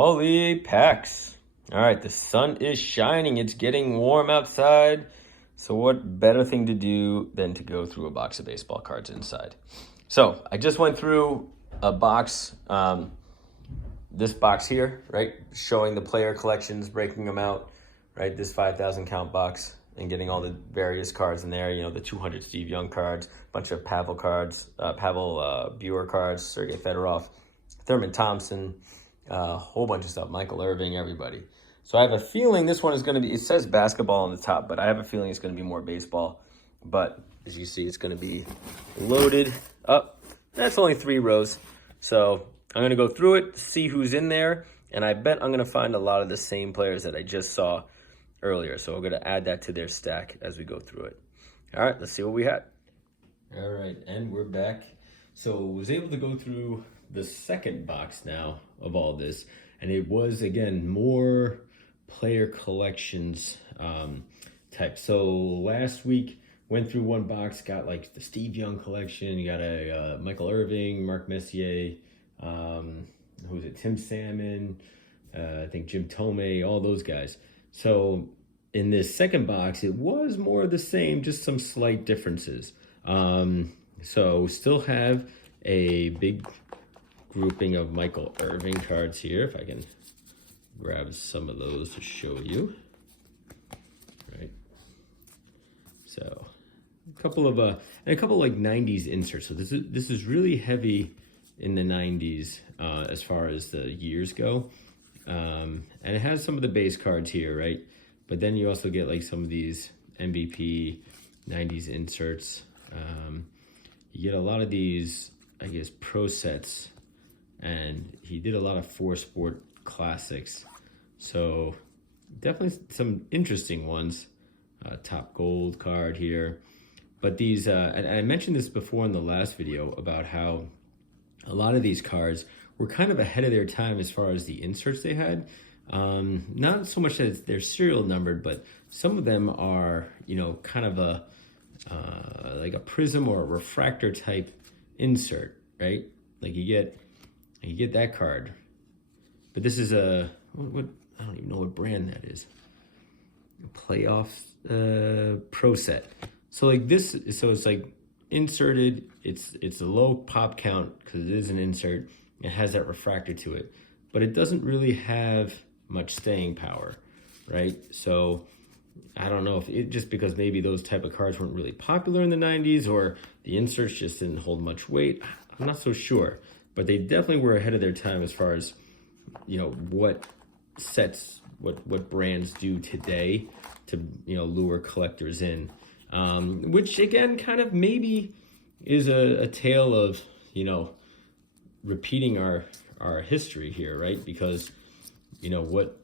Holy packs. All right, the sun is shining. It's getting warm outside. So what better thing to do than to go through a box of baseball cards inside? So I just went through a box, this box here, right? Showing the player collections, breaking them out, right? This 5,000 count box and getting all the various cards in there. You know, the 200 Steve Young cards, a bunch of Pavel cards, Pavel Buer cards, Sergei Fedorov, Thurman Thompson, a whole bunch of stuff, Michael Irving, everybody. So I have a feeling this one is going to be, it says basketball on the top, but I have a feeling it's going to be more baseball. But as you see, it's going to be loaded up. That's only 3 rows. So I'm going to go through it, see who's in there, and I bet I'm going to find a lot of the same players that I just saw earlier. So we're going to add that to their stack as we go through it. All right, let's see what we had. All right, and we're back. So I was able to go through the second box now of all this, and it was, again, more player collections type. So last week, went through one box, got like the Steve Young collection, you got a Michael Irving, Mark Messier, who was it, Tim Salmon, I think Jim Tomei, all those guys. So in this second box, it was more of the same, just some slight differences. So still have a big grouping of Michael Irving cards here, if I can grab some of those to show you. Right. So a couple of like 90s inserts. So this is really heavy in the 90s as far as the years go. And it has some of the base cards here, right? But then you also get like some of these MVP 90s inserts. You get a lot of these, I guess, pro sets, and he did a lot of 4-sport classics. So definitely some interesting ones. Top gold card here. But these, and I mentioned this before in the last video about how a lot of these cards were kind of ahead of their time as far as the inserts they had. Not so much that they're serial numbered, but some of them are, you know, kind of a like a prism or a refractor type insert, right? Like you get that card, but this is what I don't even know what brand that is. A playoff pro set. So like this, so it's like inserted. It's a low pop count because it is an insert. It has that refractor to it, but it doesn't really have much staying power, right? So I don't know if it just because maybe those type of cards weren't really popular in the 90s, or the inserts just didn't hold much weight. I'm not so sure, but they definitely were ahead of their time as far as, you know, what sets, what brands do today to, you know, lure collectors in, which again kind of maybe is a tale of, you know, repeating our history here, right? Because, you know, what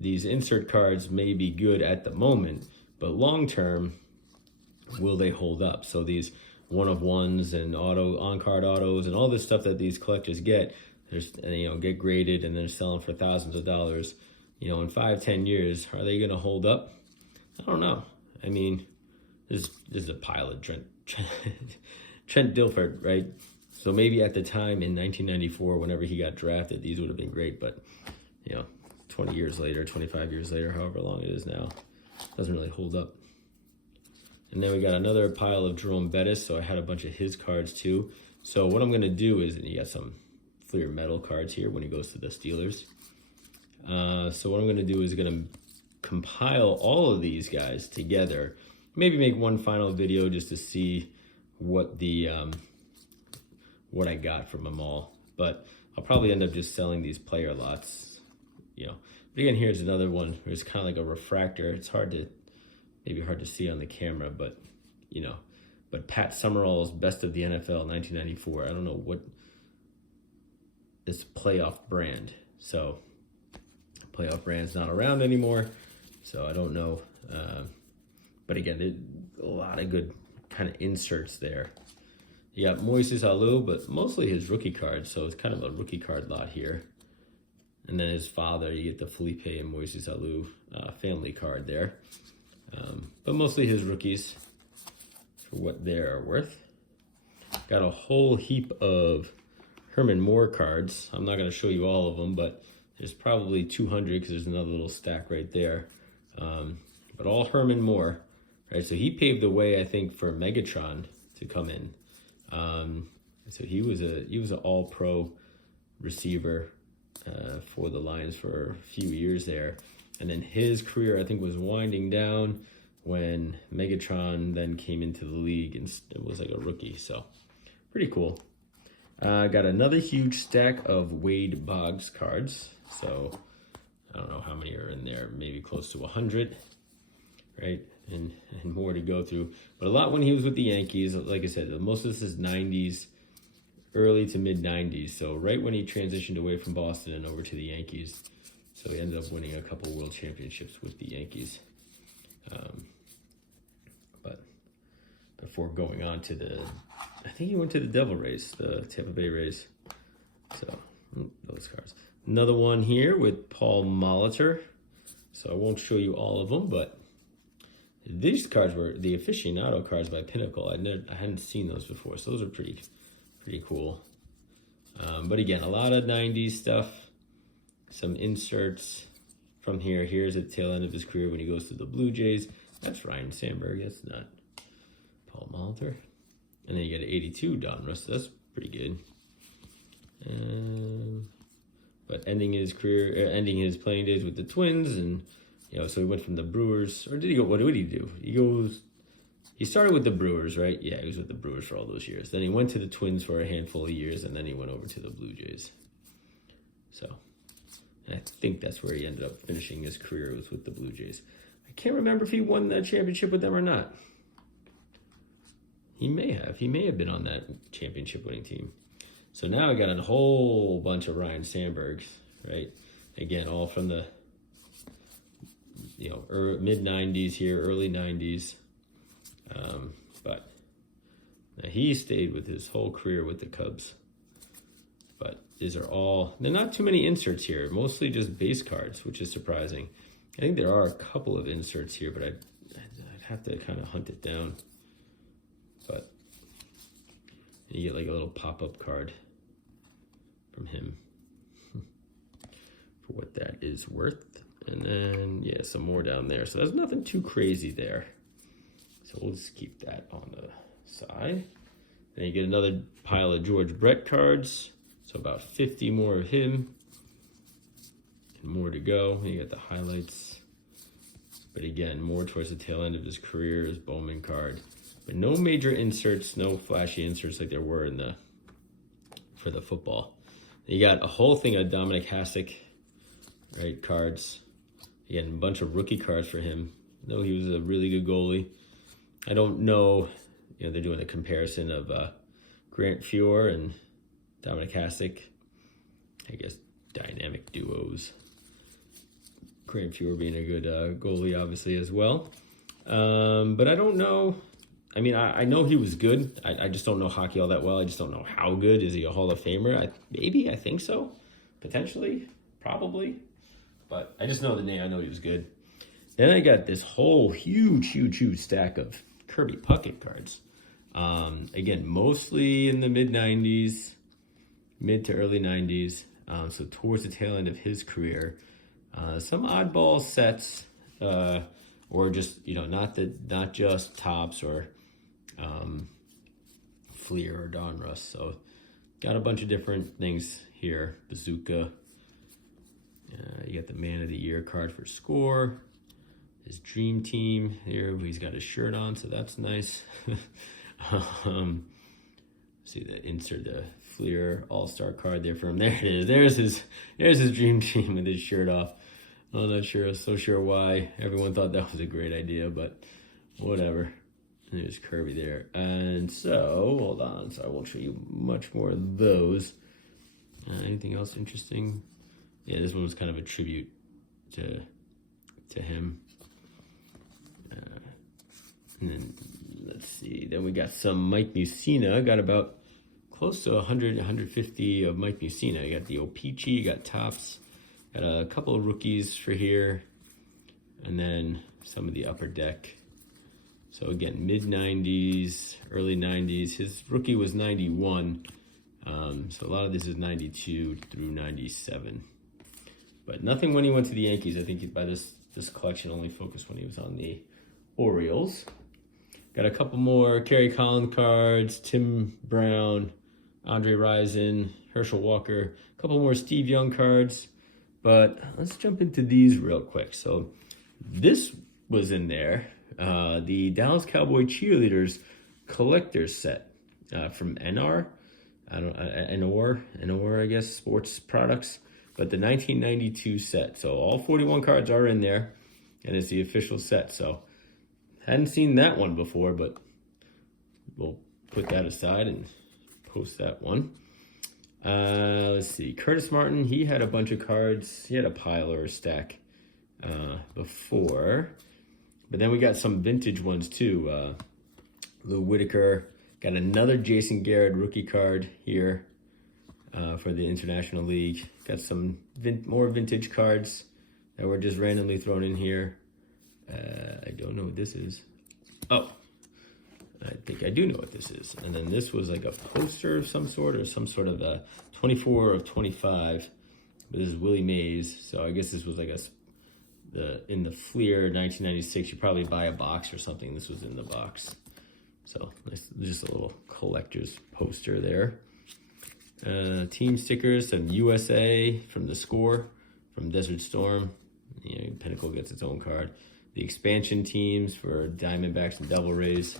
these insert cards may be good at the moment, but long term, will they hold up? So these one-of-ones and on-card autos and all this stuff that these collectors get, you know, get graded and they're selling for thousands of dollars. You know, in 5-10 years, are they going to hold up? I don't know. I mean, this is a pile of Trent Dilfer, right? So maybe at the time in 1994, whenever he got drafted, these would have been great. But, you know, 20 years later, 25 years later, however long it is now, doesn't really hold up. And then we got another pile of Jerome Bettis. So I had a bunch of his cards too. So what I'm going to do is, and you got some Fleer metal cards here when he goes to the Steelers. So what I'm going to do is going to compile all of these guys together. Maybe make one final video just to see what the what I got from them all. But I'll probably end up just selling these player lots, you know. But again, here's another one. It's kind of like a refractor. It's maybe hard to see on the camera, but, you know. But Pat Summerall's Best of the NFL 1994. I don't know what this playoff brand. So playoff brand's not around anymore. So I don't know. But again, a lot of good kind of inserts there. You got Moises Alou, but mostly his rookie cards. So it's kind of a rookie card lot here. And then his father, you get the Felipe and Moises Alou family card there. But mostly his rookies for what they are worth. Got a whole heap of Herman Moore cards. I'm not going to show you all of them, but There's probably 200 because there's another little stack right there. But all Herman Moore, right? So he paved the way, I think, for Megatron to come in. So he was an all-pro receiver for the Lions for a few years there. And then his career, I think, was winding down when Megatron then came into the league and it was like a rookie. So pretty cool. Got another huge stack of Wade Boggs cards. So I don't know how many are in there, maybe close to 100, right? And more to go through. But a lot when he was with the Yankees. Like I said, most of this is 90s, early to mid 90s. So right when he transitioned away from Boston and over to the Yankees. So he ended up winning a couple world championships with the Yankees. But before going on to I think he went to the Devil Rays, the Tampa Bay Rays. So those cards. Another one here with Paul Molitor. So I won't show you all of them, but these cards were the aficionado cards by Pinnacle. I hadn't seen those before, so those are pretty cool. But again, a lot of 90s stuff. Some inserts from here. Here's at the tail end of his career when he goes to the Blue Jays. That's Ryan Sandberg. That's not Paul Molitor. And then you get an 82 Donruss. That's pretty good. But ending his playing days with the Twins, and so he went from the Brewers, or did he go? What did he do? He started with the Brewers, right? Yeah, he was with the Brewers for all those years. Then he went to the Twins for a handful of years, and then he went over to the Blue Jays. So I think that's where he ended up finishing his career, was with the Blue Jays. I can't remember if he won that championship with them or not. He may have. He may have been on that championship winning team. So now I got a whole bunch of Ryan Sandbergs, right? Again, all from the mid 90s here, early 90s. But now he stayed with his whole career with the Cubs. But these are all, there are not too many inserts here, mostly just base cards, which is surprising. I think there are a couple of inserts here, but I'd have to kind of hunt it down. But you get like a little pop-up card from him for what that is worth. And then, yeah, some more down there. So there's nothing too crazy there. So we'll just keep that on the side. Then you get another pile of George Brett cards. So about 50 more of him. And more to go. You get the highlights. But again, more towards the tail end of his career, his Bowman card. But no major inserts, no flashy inserts like there were for the football. You got a whole thing of Dominic Hasek, right, cards. You got a bunch of rookie cards for him. Though he was a really good goalie. I don't know, they're doing a comparison of Grant Fuhr and Dominic Hasek. I guess dynamic duos. Grant Fuhr being a good goalie, obviously, as well. But I don't know. I mean, I know he was good. I just don't know hockey all that well. I just don't know how good. Is he a Hall of Famer? I think so. Potentially. Probably. But I just know the name. I know he was good. Then I got this whole huge stack of Kirby Puckett cards. Again, mostly in the mid-90s. Mid to early 90s. So towards the tail end of his career. Some oddball sets. Or just, not just Topps or Fleer or Donruss. So got a bunch of different things here. Bazooka. You got the Man of the Year card for Score. His Dream Team here. He's got his shirt on, so that's nice. See the insert the Fleer All-Star card there for him. There it is. There's his Dream Team with his shirt off. I'm not sure why everyone thought that was a great idea, but whatever. There's Kirby there. And so, hold on. So I won't show you much more of those. Anything else interesting? Yeah, this one was kind of a tribute to him. And then, let's see. Then we got some Mike Mussina. Got about close to 100, 150 of Mike Mussina. You got the O-Pee-Chee, you got Topps. Got a couple of rookies for here, and then some of the upper deck. So again, mid-90s, early 90s. His rookie was 91, so a lot of this is 92 through 97. but nothing when he went to the Yankees. I think by this collection only focused when he was on the Orioles. Got a couple more Kerry Collins cards, Tim Brown, Andre Rison, Herschel Walker, a couple more Steve Young cards. But let's jump into these real quick. So this was in there, the Dallas Cowboy Cheerleaders collector's set from NR, I guess, Sports Products, but the 1992 set. So all 41 cards are in there, and it's the official set. So hadn't seen that one before, but we'll put that aside and post that one. Let's see, Curtis Martin, he had a bunch of cards. He had a pile or a stack before, but then we got some vintage ones too. Lou Whitaker, got another Jason Garrett rookie card here for the International League. Got some more vintage cards that were just randomly thrown in here. I don't know what this is. Oh, I think I do know what this is. And then this was like a poster of some sort, or some sort of a 24 of 25. But this is Willie Mays. So I guess this was like in the Fleer 1996. You probably buy a box or something. This was in the box. So just a little collector's poster there. Team stickers, some USA from the Score, from Desert Storm. Pinnacle gets its own card. The expansion teams for Diamondbacks and Devil Rays.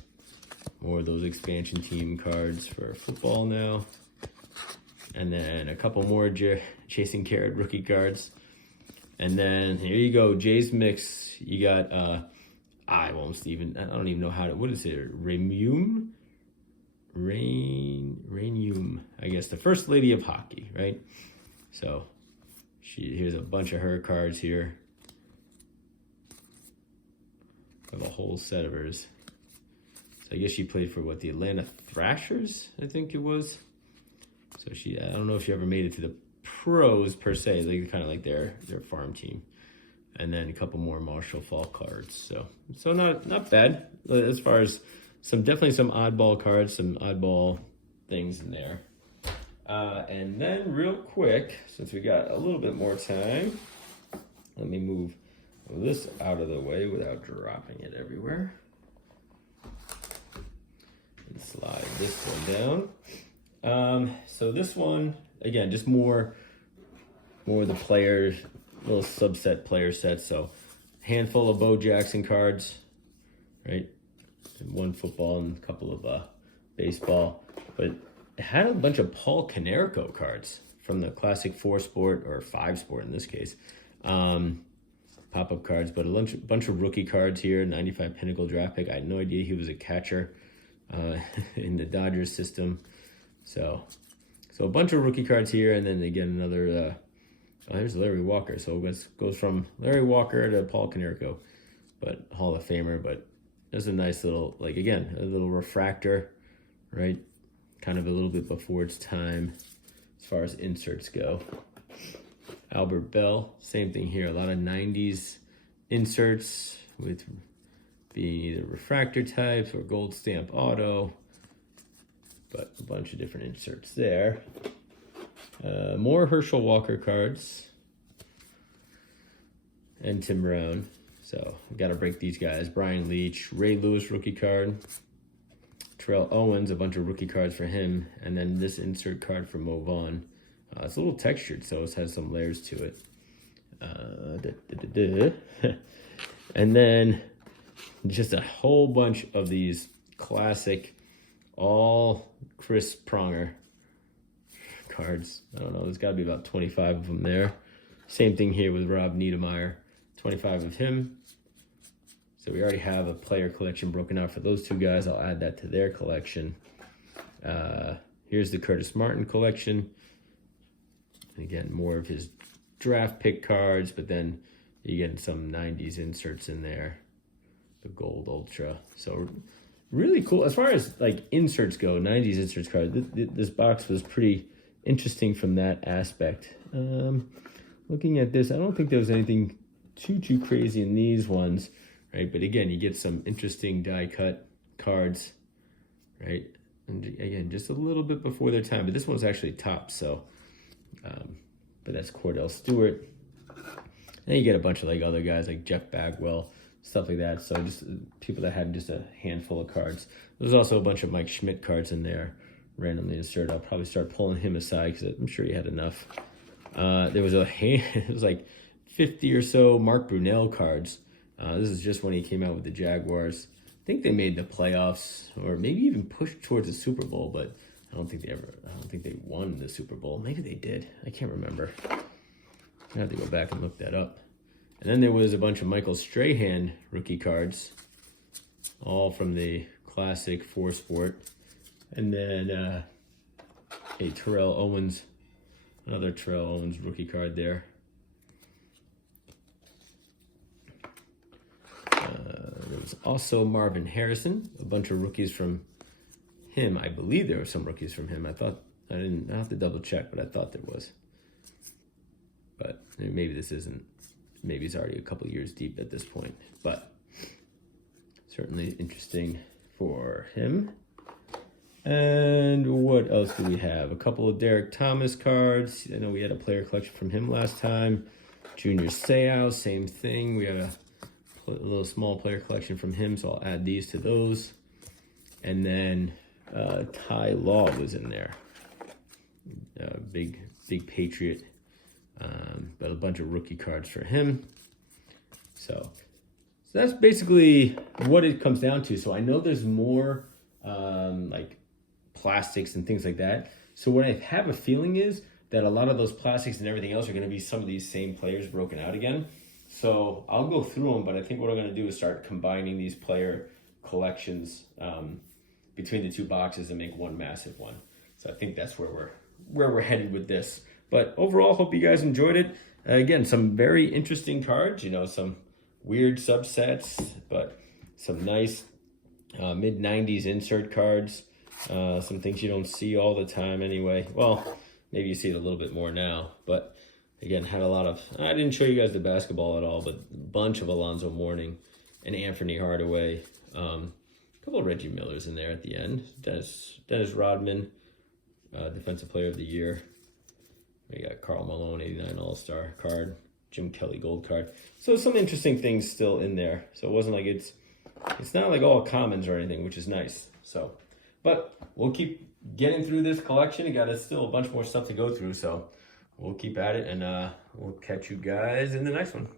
More of those expansion team cards for football now. And then a couple more Jason Garrett rookie cards. And then here you go, Jay's Mix. You got, I don't even know how to, what is it? Rainium, I guess, the First Lady of Hockey, right? So here's a bunch of her cards here. I have a whole set of hers. So I guess she played for the Atlanta Thrashers, I think it was. So I don't know if she ever made it to the pros per se, like kind of like their farm team. And then a couple more Marshall Falk cards. So not bad as far as definitely some oddball cards, some oddball things in there. And then real quick, since we got a little bit more time, let me move this out of the way without dropping it everywhere. And slide this one down. So this one, again, just more of the players, little subset player sets. So handful of Bo Jackson cards, right? And one football and a couple of baseball. But it had a bunch of Paul Konerko cards from the Classic 4 Sport, or 5 Sport in this case. Pop-up cards, but a bunch of rookie cards here. 95 Pinnacle draft pick. I had no idea he was a catcher in the Dodgers system. So a bunch of rookie cards here, and then again another. There's Larry Walker. So it goes from Larry Walker to Paul Konerko, but Hall of Famer. But there's a nice little, like, again, a little refractor, right? Kind of a little bit before its time as far as inserts go. Albert Bell, same thing here. A lot of 90s inserts with being either refractor types or gold stamp auto, but a bunch of different inserts there. More Herschel Walker cards and Tim Brown. So we got to break these guys. Brian Leach, Ray Lewis rookie card. Terrell Owens, a bunch of rookie cards for him, and then this insert card for Mo Vaughn. It's a little textured, so it has some layers to it. And then just a whole bunch of these classic, all Chris Pronger cards. I don't know, there's got to be about 25 of them there. Same thing here with Rob Niedermeyer, 25 of him. So we already have a player collection broken out for those two guys. I'll add that to their collection. Here's the Curtis Martin collection. Again, more of his draft pick cards, but then you get some 90s inserts in there. The gold ultra. So really cool. As far as like inserts go, 90s inserts cards, this box was pretty interesting from that aspect. Looking at this, I don't think there was anything too crazy in these ones, right? But again, you get some interesting die cut cards, right? And again, just a little bit before their time, but this one's actually top, so but that's Cordell Stewart. And you get a bunch of like other guys like Jeff Bagwell, stuff like that. So just people that had just a handful of cards. There's also a bunch of Mike Schmidt cards in there, randomly inserted. I'll probably start pulling him aside because I'm sure he had enough. There was it was like 50 or so Mark Brunell cards. This is just when he came out with the Jaguars. I think they made the playoffs or maybe even pushed towards the Super Bowl, but I don't think they won the Super Bowl. Maybe they did. I can't remember. I have to go back and look that up. And then there was a bunch of Michael Strahan rookie cards, all from the classic 4-sport. And then a Terrell Owens, another Terrell Owens rookie card there. There was also Marvin Harrison, a bunch of rookies from him. I believe there were some rookies from him. I have to double check, but I thought there was. But maybe this isn't, maybe it's already a couple years deep at this point. But certainly interesting for him. And what else do we have? A couple of Derek Thomas cards. I know we had a player collection from him last time. Junior Seau, same thing. We have a little small player collection from him, so I'll add these to those. And then Ty Law was in there. Big Patriot. But a bunch of rookie cards for him. So that's basically what it comes down to. So I know there's more like plastics and things like that. So what I have a feeling is that a lot of those plastics and everything else are going to be some of these same players broken out again. So I'll go through them, but I think what I'm going to do is start combining these player collections between the two boxes and make one massive one. So I think that's where we're headed with this. But overall, hope you guys enjoyed it. Again, some very interesting cards, some weird subsets, but some nice mid-90s insert cards. Some things you don't see all the time anyway. Well, maybe you see it a little bit more now, but again, had a lot of, I didn't show you guys the basketball at all, but a bunch of Alonzo Mourning and Anthony Hardaway. A couple of Reggie Millers in there at the end. Dennis Rodman, Defensive Player of the Year. We got Karl Malone, 89 All-Star card. Jim Kelly gold card. So some interesting things still in there. So it wasn't like it's not like all commons or anything, which is nice. So, but we'll keep getting through this collection. We got still a bunch more stuff to go through. So we'll keep at it, and we'll catch you guys in the next one.